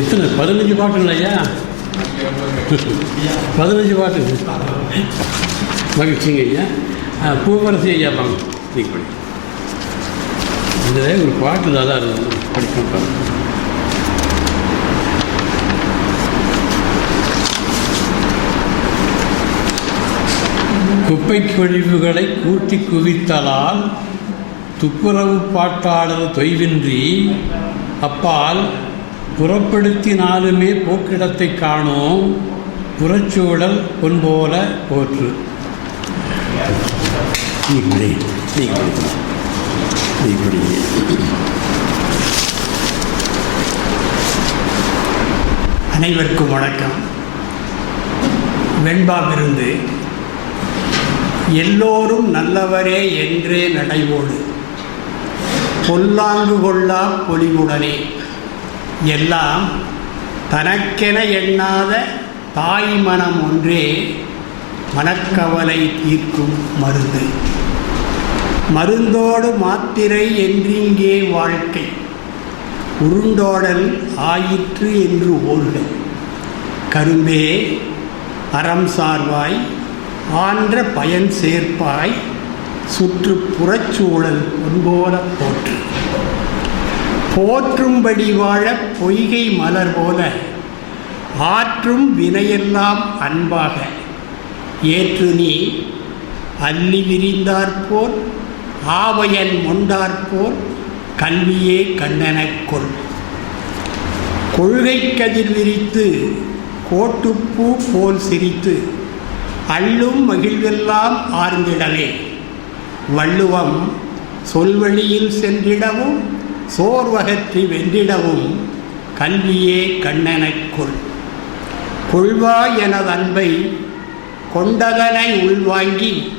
எத்தனை? பதினஞ்சு பாட்டுங்களா ஐயா? பதினஞ்சு பாட்டு. மகிழ்ச்சிங்க ஐயா. பூவரசி ஐயா வாங்க. நீங்கள் படி இதில் ஒரு பாட்டு நல்லா இருந்தது. படிக்கணும் பாருங்கள் குப்பை கழிவுகளை கூட்டி குவித்தலால் துப்புரவு பாட்டாளர் தொய்வின்றி அப்பால் புறப்படுத்தினாலுமே போக்கிடத்தை காணோம். புறச்சூழல் பொன்போல போற்று. அனைவருக்கும் வணக்கம். வெண்பாவிருந்து எல்லோரும் நல்லவரே என்றே நடைவோடு. பொல்லாங்கு கொள்ளா பொலிவுடனே. எல்லாம் தனக்கென எண்ணாத தாய் மனம் ஒன்றே மனக்கவலை தீர்க்கும் மருந்து. மருந்தோடு மாத்திரை என்றிங்கே வாழ்க்கை. உருண்டோடல் ஆயிற்று என்று ஓடுக கரும்பே அறம் சார்வாய் ஆன்ற பயன் சேர்ப்பாய் சுற்றுப்புறச்சூழல் ஒன்போல போற்று. போற்றும்படி வாழ பொய்கை மலர் போல ஆற்றும் வினையெல்லாம் அன்பாக. ஏற்று நீ அல்லி விரிந்தாற்போல் ஆவையன் மொண்டாற்போல் கல்வியே கண்ணனக் கொள். கொள்கை கதிர் விரித்து கோட்டுப்பூ போல் சிரித்து அள்ளும் மகிழ்வெல்லாம் ஆர்ந்திடவே. வள்ளுவம் சொல்வழியில் சென்றிடவும் சோர்வகற்றி வென்றிடவும் கல்வியே கண்ணனைக் கொள். கொள்வா எனது அன்பை கொண்டதனை உள்வாங்கி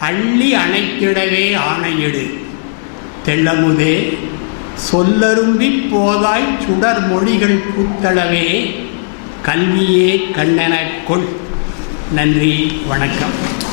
அள்ளி அணைத்திடவே ஆணையிடு. தெள்ளமுதே சொல்லரும்பி போதாய் சுடர் மொழிகள் பூத்தளவே கல்வியே கண்ணெனக் கொள். நன்றி வணக்கம்.